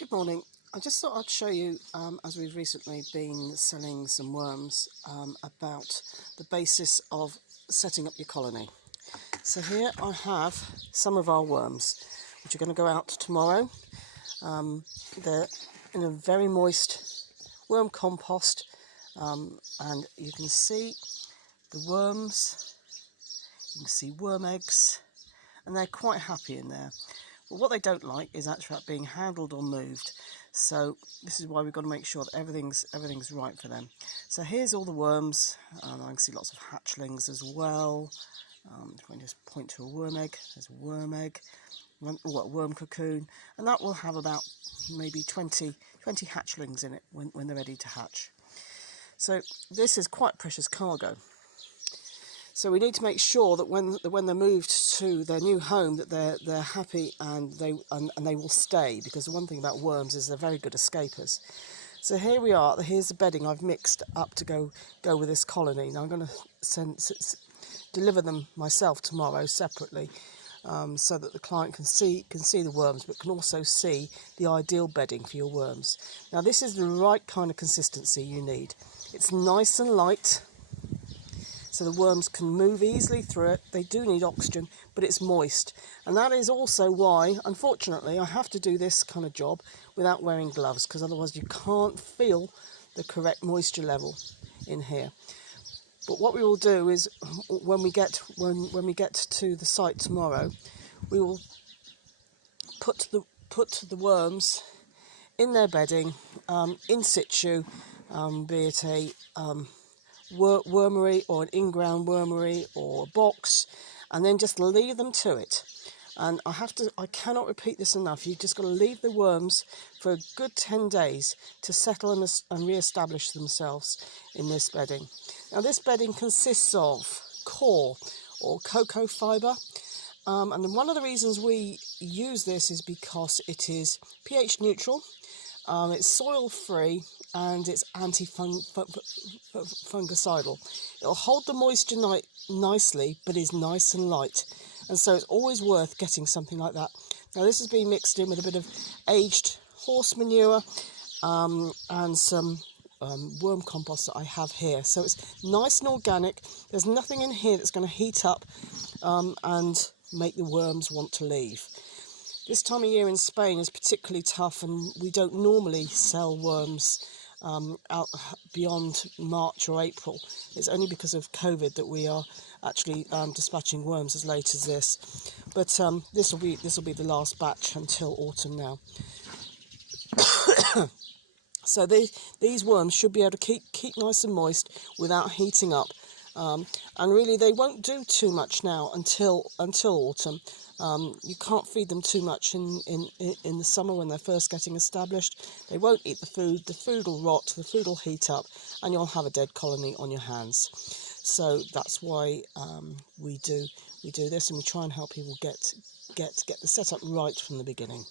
Good morning. I just thought I'd show you, as we've recently been selling some worms, about the basis of setting up your colony. So here I have some of our worms, which are going to go out tomorrow. They're in a very moist worm compost, and you can see the worms, you can see worm eggs, and they're quite happy in there. But what they don't like is actually being handled or moved. So this is why we've got to make sure that everything's right for them. So here's all the worms. I can see lots of hatchlings as well. If I just point to a worm egg, there's a worm egg, a worm cocoon, and that will have about maybe 20 hatchlings in it when they're ready to hatch. So this is quite precious cargo. So we need to make sure that when they're moved to their new home, that they're happy and they will stay, because the one thing about worms is they're very good escapers. So here we are. Here's the bedding I've mixed up to go with this colony. Now I'm going to deliver them myself tomorrow separately, so that the client can see the worms, but can also see the ideal bedding for your worms. Now this is the right kind of consistency you need. It's nice and light, so the worms can move easily through it. They do need oxygen, but it's moist. And that is also why, unfortunately, I have to do this kind of job without wearing gloves, because otherwise you can't feel the correct moisture level in here. But what we will do is, when we get to the site tomorrow, we will put the worms in their bedding, in situ, be it a wormery or an in-ground wormery or a box, and then just leave them to it. And I cannot repeat this enough, you've just got to leave the worms for a good 10 days to settle and re-establish themselves in this bedding. Now this bedding consists of core or cocoa fibre, and one of the reasons we use this is because it is pH neutral, it's soil free, and it's anti-fungicidal. It'll hold the moisture nicely, but is nice and light, and so it's always worth getting something like that. Now this has been mixed in with a bit of aged horse manure and some worm compost that I have here, so it's nice and organic. There's nothing in here that's going to heat up and make the worms want to leave. This time of year in Spain is particularly tough, and we don't normally sell worms out beyond March or April. It's only because of COVID that we are actually dispatching worms as late as this. But this will be the last batch until autumn now. So these worms should be able to keep nice and moist without heating up, and really they won't do too much now until autumn. You can't feed them too much in the summer when they're first getting established. They won't eat the food will rot, the food will heat up, and you'll have a dead colony on your hands. So that's why we do this, and we try and help people get the setup right from the beginning.